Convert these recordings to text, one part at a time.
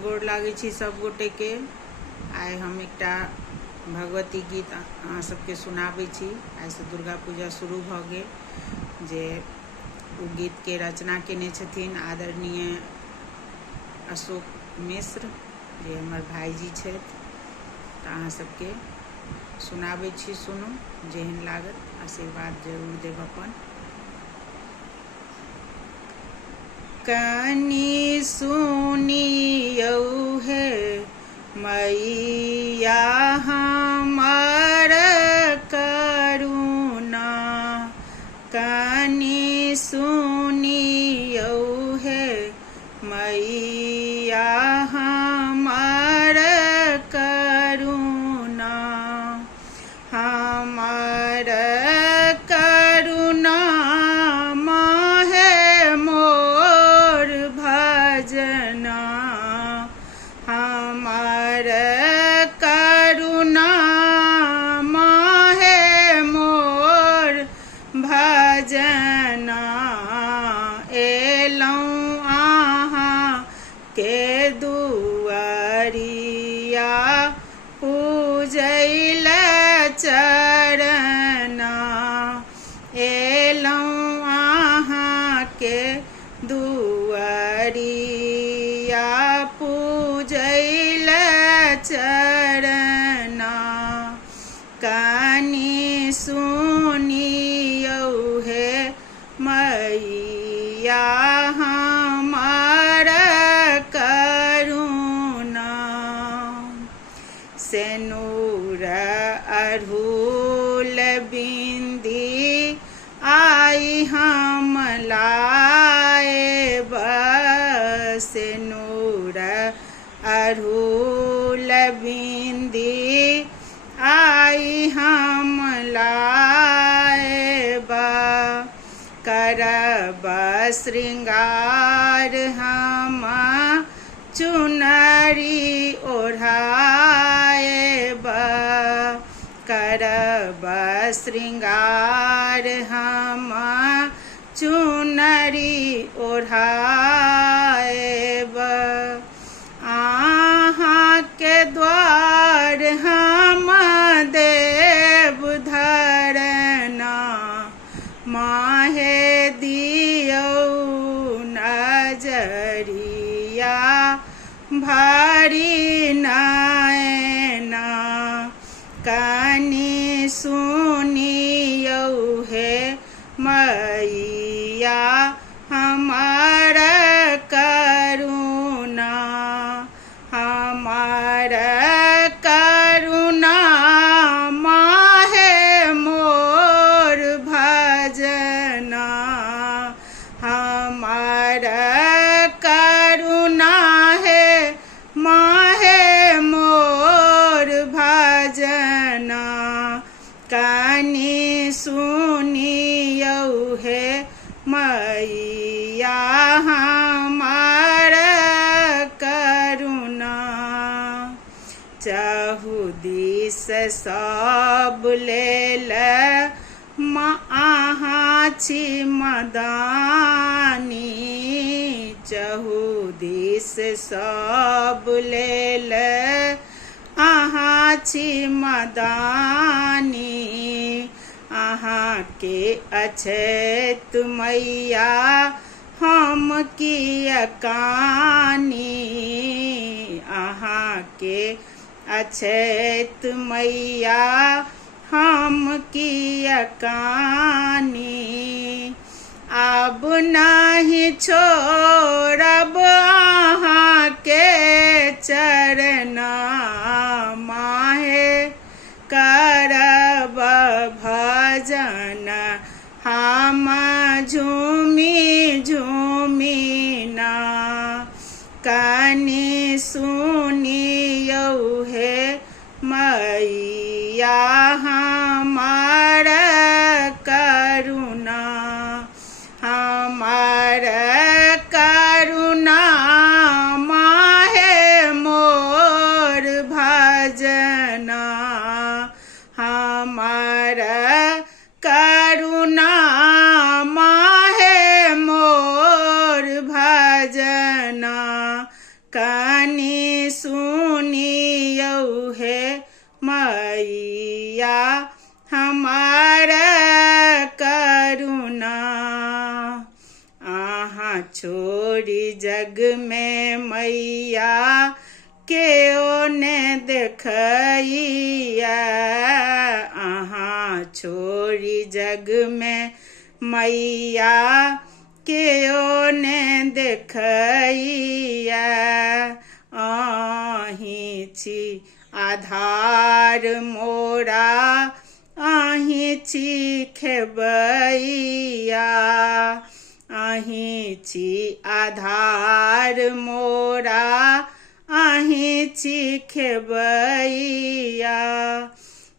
गोड़ लागै छी सब गोटे के। आइ हम एकटा भगवती गीत अहाँ सबके सुनाबै छी। आइसँ दुर्गा पूजा शुरू भऽ गेल। जे ओ गीतके रचना केने छथिन आदरणीय अशोक मिश्र, जे हमर भाईजी छथि। तऽ अहाँ सबके सुनाबै छी, सुनू। जेहन लागत आशीर्वाद जरूर देब अपन। कनि सुनियौ हे मैया हमर करुणा, कनि सुनियौ हे मैया हमर करुणा। हमर करुणा माहे मोर भजना, हमर करुणा माहे मोर भजना। एलहुँ अहाँ के दुआरिया पूजैल चरणा, एलहुँ अहाँ के दुआरिया पूजैल चरणा। कनि सुनियौ हे मैया हमर करुणा। सेनुर अड़हुल बिंदी आई हम लाएब, सेनुर अड़हुल बिंदी आई हम लाएब। करब श्रृंगार हम चुनरी ओढ़ाएब, करब श्रृंगार हम चुनरी ओढ़ाएब। अहाँ के द्वार हम देव धरना, माहे दियौ नजरिया भरी नैना। कनि सुनियौ हे मैया हमर करुणा, हमर करुणा माहे मोर भजना, हमर करुणा हे माहे मोर भजना। कनि सुनियौ हे मैया हमर करुणा। चहुदिस सब लेल अहाँ छी मदानी, चहुदिस सब लेल अहाँ छी मदानी। अहाँ के अछैत मैया हम किया कानी, अहाँ के अछैत मैया हम किया कानी। अब नहीं छोड़ब अहाँ के चरणा, माहे करब भजन हम झूमी झूमी ना। कनि सुनियौ हे मैया हमर करुणा, हमर करुणा माहे मोर भजना, हमर करुणा माहे मोर भजना। कानी सुनियौ है मैया हमारा करुणा। आहाँ छोड़ी जग में मैया के ओने देखैया। आहाँ छोड़ी जग में मैया के ओने देखैया। आही छी आधार मोरा आही छी खेबैया। आही छी आधार मोरा आही छी खेबैया।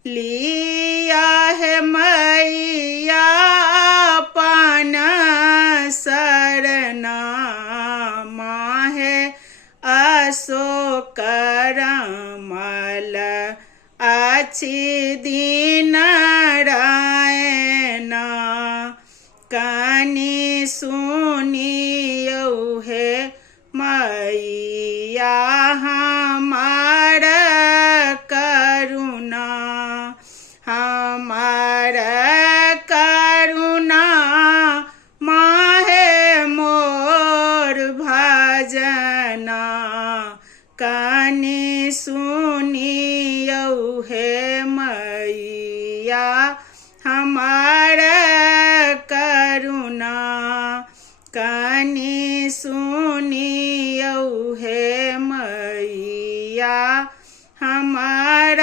लिया है मैया अपन शरणा। माहे अशोक रमल अछि दीन नारायण। कानी सुनियौ है मैया हमार करुणा। हमार करुणा माहे मोर भजना। कानी सुनियौ है मैया हमार करुणा। कानी सुनियौ है मैया हमार